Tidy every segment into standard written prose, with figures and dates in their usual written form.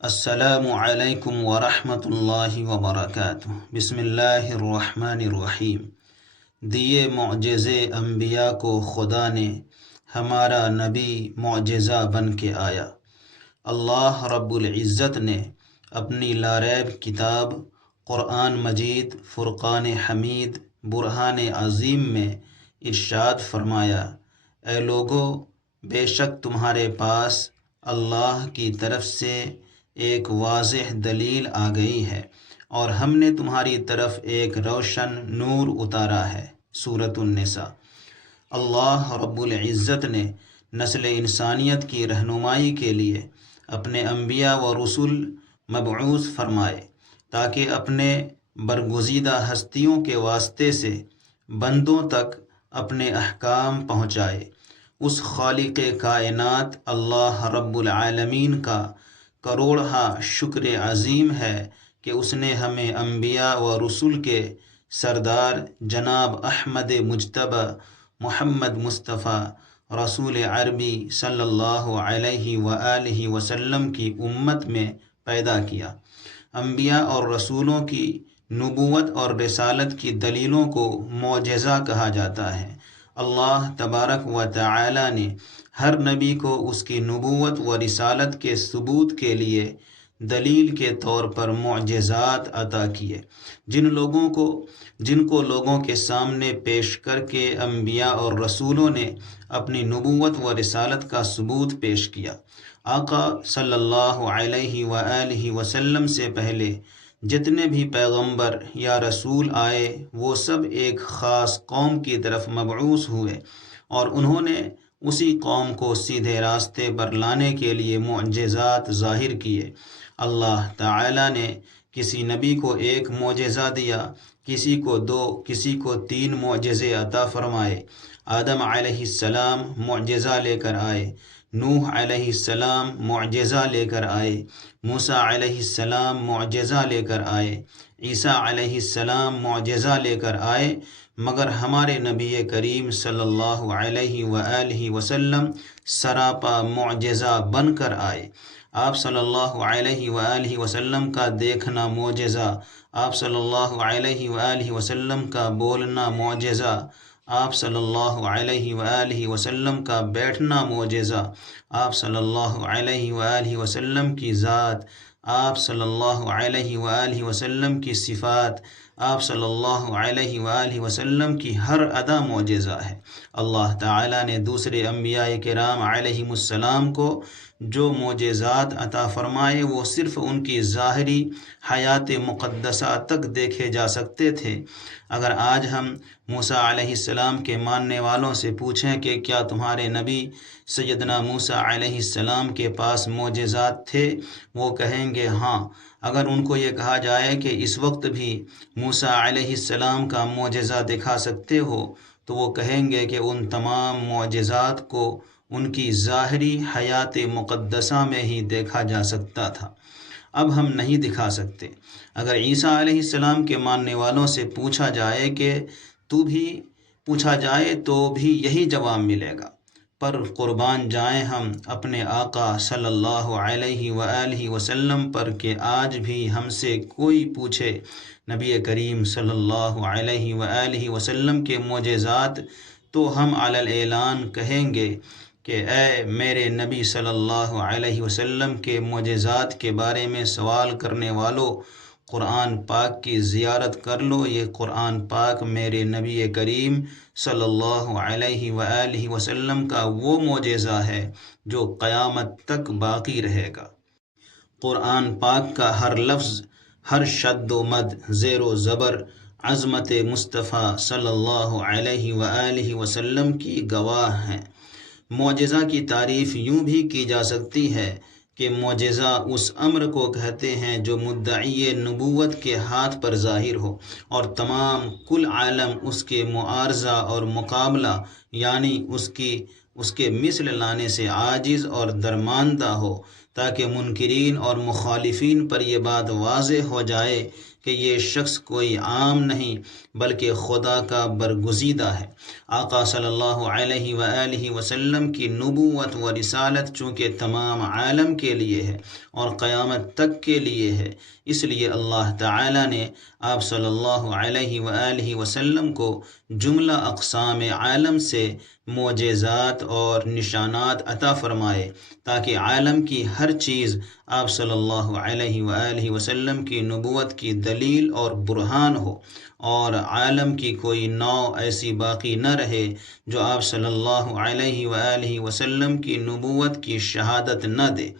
السلام علیکم ورحمۃ اللہ وبرکاتہ۔ بسم اللہ الرحمن الرحیم۔ دیے معجزے انبیاء کو خدا نے، ہمارا نبی معجزہ بن کے آیا۔ اللہ رب العزت نے اپنی لاریب کتاب قرآن مجید فرقان حمید برہان عظیم میں ارشاد فرمایا، اے لوگو، بے شک تمہارے پاس اللہ کی طرف سے ایک واضح دلیل آ گئی ہے اور ہم نے تمہاری طرف ایک روشن نور اتارا ہے۔ سورۃ النساء۔ اللہ رب العزت نے نسل انسانیت کی رہنمائی کے لیے اپنے انبیاء و رسول مبعوث فرمائے تاکہ اپنے برگزیدہ ہستیوں کے واسطے سے بندوں تک اپنے احکام پہنچائے۔ اس خالق کائنات اللہ رب العالمین کا کروڑہا شکر عظیم ہے کہ اس نے ہمیں انبیاء و رسول کے سردار جناب احمد مجتبی محمد مصطفیٰ رسول عربی صلی اللہ علیہ وآلہ وسلم کی امت میں پیدا کیا۔ انبیاء اور رسولوں کی نبوت اور رسالت کی دلیلوں کو معجزہ کہا جاتا ہے۔ اللہ تبارک و تعالی نے ہر نبی کو اس کی نبوت و رسالت کے ثبوت کے لیے دلیل کے طور پر معجزات عطا کیے، جن کو لوگوں کے سامنے پیش کر کے انبیاء اور رسولوں نے اپنی نبوت و رسالت کا ثبوت پیش کیا۔ آقا صلی اللہ علیہ وآلہ وسلم سے پہلے جتنے بھی پیغمبر یا رسول آئے وہ سب ایک خاص قوم کی طرف مبعوث ہوئے اور انہوں نے اسی قوم کو سیدھے راستے پر لانے کے لیے معجزات ظاہر کیے۔ اللہ تعالی نے کسی نبی کو ایک معجزہ دیا، کسی کو دو، کسی کو 3 معجزے عطا فرمائے۔ آدم علیہ السلام معجزہ لے کر آئے، نوح علیہ السلام معجزہ لے کر آئے، موسیٰ علیہ السلام معجزہ لے کر آئے، عیسیٰ علیہ السلام معجزہ لے کر آئے، مگر ہمارے نبی کریم صلی اللہ علیہ وآلہ وسلم سراپا معجزہ بن کر آئے۔ آپ صلی اللہ علیہ وآلہ وسلم کا دیکھنا معجزہ، آپ صلی اللہ علیہ وآلہ وسلم کا بولنا معجزہ، آپ صلی اللہ علیہ وآلہ وسلم کا بیٹھنا معجزہ، آپ صلی اللہ علیہ وآلہ وسلم کی ذات، آپ صلی اللہ علیہ وآلہ وسلم کی صفات، آپ صلی اللہ علیہ وآلہ وسلم کی ہر ادا معجزہ ہے۔ اللہ تعالیٰ نے دوسرے انبیاء کرام علیہم السلام کو جو معجزات عطا فرمائے وہ صرف ان کی ظاہری حیات مقدسہ تک دیکھے جا سکتے تھے۔ اگر آج ہم موسیٰ علیہ السلام کے ماننے والوں سے پوچھیں کہ کیا تمہارے نبی سیدنا موسیٰ علیہ السلام کے پاس معجزات تھے، وہ کہیں گے ہاں۔ اگر ان کو یہ کہا جائے کہ اس وقت بھی موسیٰ علیہ السلام کا معجزہ دکھا سکتے ہو تو وہ کہیں گے کہ ان تمام معجزات کو ان کی ظاہری حیات مقدسہ میں ہی دیکھا جا سکتا تھا، اب ہم نہیں دکھا سکتے۔ اگر عیسیٰ علیہ السلام کے ماننے والوں سے پوچھا جائے تو بھی یہی جواب ملے گا، پر قربان جائیں ہم اپنے آقا صلی اللہ علیہ وآلہ وسلم پر کہ آج بھی ہم سے کوئی پوچھے نبی کریم صلی اللہ علیہ وآلہ وسلم کے معجزات تو ہم علی الاعلان کہیں گے کہ اے میرے نبی صلی اللہ علیہ وسلم کے معجزات کے بارے میں سوال کرنے والو، قرآن پاک کی زیارت کر لو۔ یہ قرآن پاک میرے نبی کریم صلی اللہ علیہ وآلہ وسلم کا وہ معجزہ ہے جو قیامت تک باقی رہے گا۔ قرآن پاک کا ہر لفظ، ہر شد و مد، زیر و زبر عظمت مصطفیٰ صلی اللہ علیہ وآلہ وسلم کی گواہ ہیں۔ معجزہ کی تعریف یوں بھی کی جا سکتی ہے کہ معجزہ اس امر کو کہتے ہیں جو مدعی نبوت کے ہاتھ پر ظاہر ہو اور تمام کل عالم اس کے معارضہ اور مقابلہ یعنی اس کے مثل لانے سے عاجز اور درماندہ ہو، تاکہ منکرین اور مخالفین پر یہ بات واضح ہو جائے کہ یہ شخص کوئی عام نہیں بلکہ خدا کا برگزیدہ ہے۔ آقا صلی اللہ علیہ وآلہ وسلم کی نبوت و رسالت چونکہ تمام عالم کے لیے ہے اور قیامت تک کے لیے ہے، اس لیے اللہ تعالی نے آپ صلی اللہ علیہ وآلہ وسلم کو جملہ اقسام عالم سے معجزات اور نشانات عطا فرمائے تاکہ عالم کی ہر چیز آپ صلی اللہ علیہ وآلہ وسلم کی نبوت کی دلیل اور برہان ہو، اور عالم کی کوئی نوع ایسی باقی نہ رہے جو آپ صلی اللہ علیہ وآلہ وسلم کی نبوت کی شہادت نہ دے۔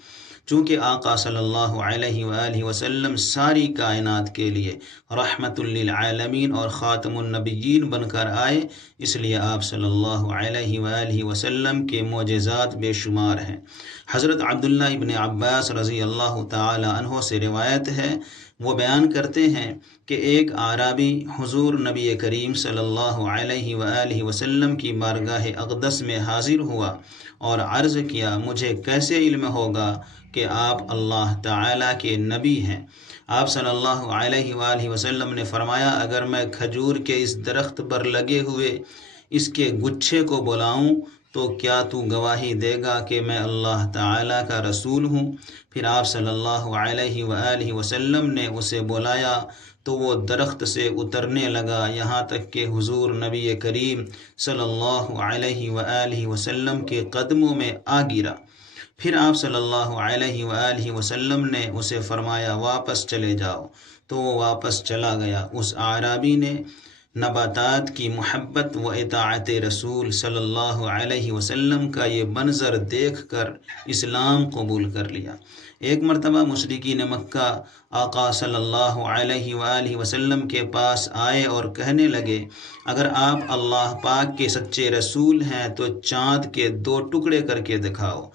چونکہ آقا صلی اللہ علیہ وآلہ وسلم ساری کائنات کے لیے رحمت للعالمین اور خاتم النبیین بن کر آئے، اس لیے آپ صلی اللہ علیہ وآلہ وسلم کے معجزات بے شمار ہیں۔ حضرت عبداللہ ابن عباس رضی اللہ تعالی عنہ سے روایت ہے، وہ بیان کرتے ہیں کہ ایک اعرابی حضور نبی کریم صلی اللہ علیہ وآلہ وسلم کی بارگاہ اقدس میں حاضر ہوا اور عرض کیا، مجھے کیسے علم ہوگا کہ آپ اللہ تعالیٰ کے نبی ہیں؟ آپ صلی اللہ علیہ وآلہ وسلم نے فرمایا، اگر میں کھجور کے اس درخت پر لگے ہوئے اس کے گچھے کو بلاؤں تو کیا تو گواہی دے گا کہ میں اللہ تعالیٰ کا رسول ہوں؟ پھر آپ صلی اللہ علیہ وآلہ وسلم نے اسے بلایا تو وہ درخت سے اترنے لگا، یہاں تک کہ حضور نبی کریم صلی اللہ علیہ وآلہ وسلم کے قدموں میں آ گرا۔ پھر آپ صلی اللہ علیہ وآلہ وسلم نے اسے فرمایا، واپس چلے جاؤ، تو وہ واپس چلا گیا۔ اس اعرابی نے نباتات کی محبت و اطاعت رسول صلی اللہ علیہ وسلم کا یہ منظر دیکھ کر اسلام قبول کر لیا۔ ایک مرتبہ مشرکین مکہ آقا صلی اللہ علیہ وآلہ وسلم کے پاس آئے اور کہنے لگے، اگر آپ اللہ پاک کے سچے رسول ہیں تو چاند کے 2 ٹکڑے کر کے دکھاؤ۔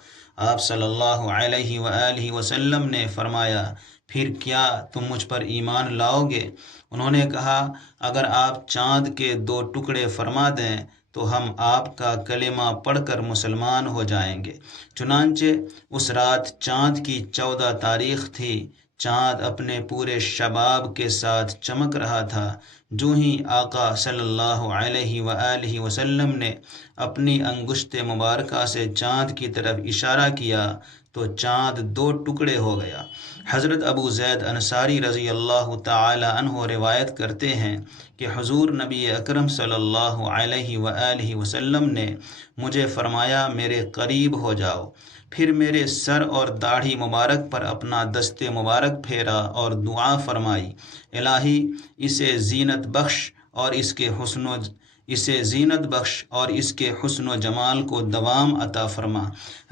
آپ صلی اللہ علیہ وآلہ وسلم نے فرمایا، پھر کیا تم مجھ پر ایمان لاؤ گے؟ انہوں نے کہا، اگر آپ چاند کے 2 ٹکڑے فرما دیں تو ہم آپ کا کلمہ پڑھ کر مسلمان ہو جائیں گے۔ چنانچہ اس رات چاند کی 14 تاریخ تھی۔ چاند اپنے پورے شباب کے ساتھ چمک رہا تھا۔ جو ہی آقا صلی اللہ علیہ وآلہ وسلم نے اپنی انگشت مبارکہ سے چاند کی طرف اشارہ کیا تو چاند 2 ٹکڑے ہو گیا۔ حضرت ابو زید انصاری رضی اللہ تعالی عنہ روایت کرتے ہیں کہ حضور نبی اکرم صلی اللہ علیہ وآلہ وسلم نے مجھے فرمایا، میرے قریب ہو جاؤ۔ پھر میرے سر اور داڑھی مبارک پر اپنا دست مبارک پھیرا اور دعا فرمائی، الہی اسے زینت بخش اور اس کے حسن و جمال کو دوام عطا فرما۔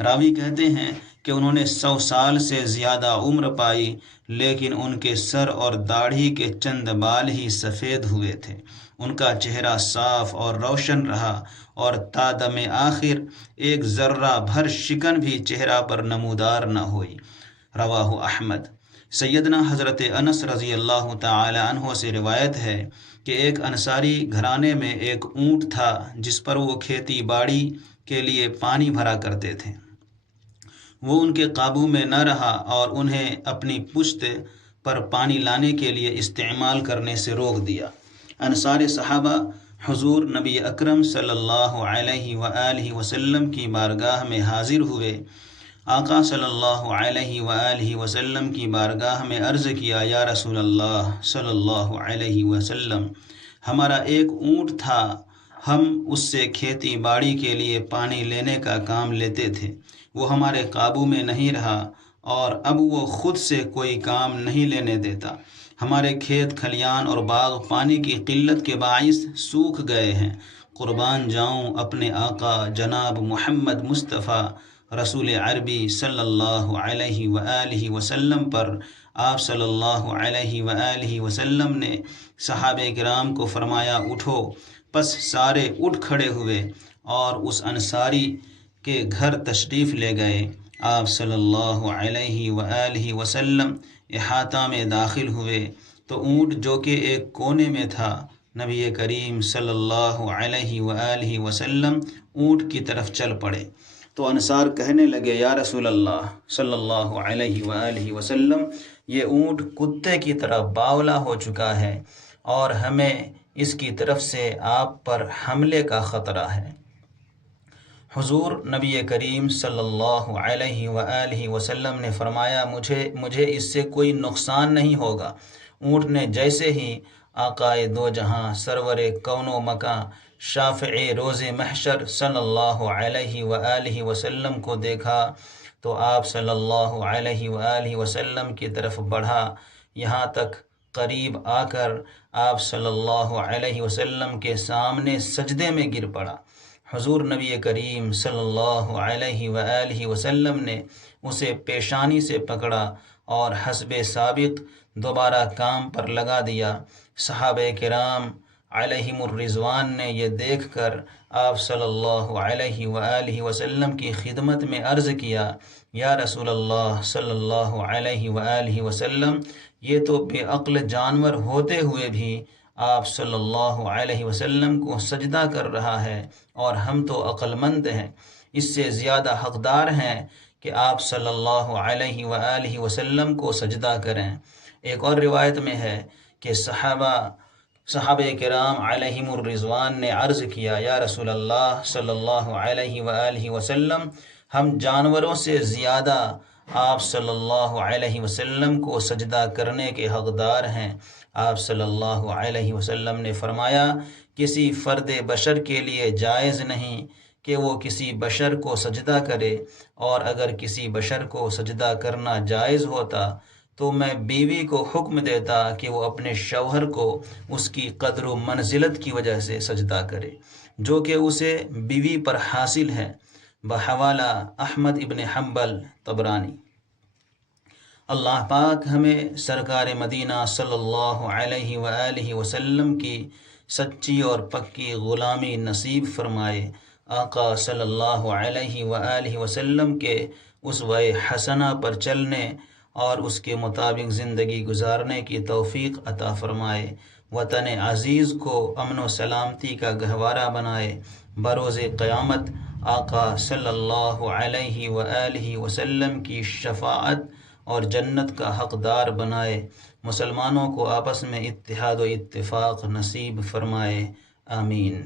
راوی کہتے ہیں کہ انہوں نے 100 سال سے زیادہ عمر پائی، لیکن ان کے سر اور داڑھی کے چند بال ہی سفید ہوئے تھے۔ ان کا چہرہ صاف اور روشن رہا اور تا دم آخر ایک ذرہ بھر شکن بھی چہرہ پر نمودار نہ ہوئی۔ رواہ احمد۔ سیدنا حضرت انس رضی اللہ تعالی عنہ سے روایت ہے کہ ایک انصاری گھرانے میں ایک اونٹ تھا جس پر وہ کھیتی باڑی کے لیے پانی بھرا کرتے تھے۔ وہ ان کے قابو میں نہ رہا اور انہیں اپنی پشت پر پانی لانے کے لیے استعمال کرنے سے روک دیا۔ انصار صحابہ حضور نبی اکرم صلی اللہ علیہ وآلہ وسلم کی بارگاہ میں حاضر ہوئے۔ آقا صلی اللہ علیہ وآلہ وسلم کی بارگاہ میں عرض کیا، یا رسول اللہ صلی اللہ علیہ وسلم، ہمارا ایک اونٹ تھا، ہم اس سے کھیتی باڑی کے لیے پانی لینے کا کام لیتے تھے، وہ ہمارے قابو میں نہیں رہا اور اب وہ خود سے کوئی کام نہیں لینے دیتا۔ ہمارے کھیت کھلیان اور باغ پانی کی قلت کے باعث سوکھ گئے ہیں۔ قربان جاؤں اپنے آقا جناب محمد مصطفیٰ رسول عربی صلی اللہ علیہ وآلہ وسلم پر۔ آپ صلی اللہ علیہ وآلہ وسلم نے صحابہ کرام کو فرمایا، اٹھو۔ پس سارے اٹھ کھڑے ہوئے اور اس انصاری کے گھر تشریف لے گئے۔ آپ صلی اللہ علیہ وآلہ وسلم احاطہ میں داخل ہوئے تو اونٹ جو کہ ایک کونے میں تھا، نبی کریم صلی اللہ علیہ وآلہ وسلم اونٹ کی طرف چل پڑے تو انصار کہنے لگے یا رسول اللہ صلی اللہ علیہ وآلہ وسلم، یہ اونٹ کتے کی طرح باولا ہو چکا ہے اور ہمیں اس کی طرف سے آپ پر حملے کا خطرہ ہے۔ حضور نبی کریم صلی اللہ علیہ وآلہ وسلم نے فرمایا مجھے اس سے کوئی نقصان نہیں ہوگا۔ اونٹ نے جیسے ہی آقائے دو جہاں سرور کون و مکان شافع روز محشر صلی اللہ علیہ وآلہ وسلم کو دیکھا تو آپ صلی اللہ علیہ وآلہ وسلم کی طرف بڑھا، یہاں تک قریب آ کر آپ صلی اللہ علیہ وسلم کے سامنے سجدے میں گر پڑا۔ حضور نبی کریم صلی اللہ علیہ وآلہ وسلم نے اسے پیشانی سے پکڑا اور حسب سابق دوبارہ کام پر لگا دیا۔ صحابہ کرام علیہم الرضوان نے یہ دیکھ کر آپ صلی اللہ علیہ وآلہ وسلم کی خدمت میں عرض کیا، یا رسول اللہ صلی اللہ علیہ وآلہ وسلم، یہ تو بے عقل جانور ہوتے ہوئے بھی آپ صلی اللہ علیہ وسلم کو سجدہ کر رہا ہے، اور ہم تو عقل مند ہیں، اس سے زیادہ حقدار ہیں کہ آپ صلی اللہ علیہ وآلہ وسلم کو سجدہ کریں۔ ایک اور روایت میں ہے کہ صحابہ کرام علیہم الرضوان نے عرض کیا، یا رسول اللہ صلی اللہ علیہ وآلہ وسلم، ہم جانوروں سے زیادہ آپ صلی اللہ علیہ وسلم کو سجدہ کرنے کے حقدار ہیں۔ آپ صلی اللہ علیہ وسلم نے فرمایا، کسی فرد بشر کے لیے جائز نہیں کہ وہ کسی بشر کو سجدہ کرے، اور اگر کسی بشر کو سجدہ کرنا جائز ہوتا تو میں بیوی کو حکم دیتا کہ وہ اپنے شوہر کو اس کی قدر و منزلت کی وجہ سے سجدہ کرے جو کہ اسے بیوی پر حاصل ہے۔ بحوالہ احمد ابن حنبل طبرانی۔ اللہ پاک ہمیں سرکار مدینہ صلی اللہ علیہ وآلہ وسلم کی سچی اور پکی غلامی نصیب فرمائے۔ آقا صلی اللہ علیہ وآلہ وسلم کے اسوہ حسنہ پر چلنے اور اس کے مطابق زندگی گزارنے کی توفیق عطا فرمائے۔ وطن عزیز کو امن و سلامتی کا گہوارہ بنائے۔ بروز قیامت آقا صلی اللہ علیہ وآلہ وسلم کی شفاعت اور جنت کا حقدار بنائے۔ مسلمانوں کو آپس میں اتحاد و اتفاق نصیب فرمائے، آمین۔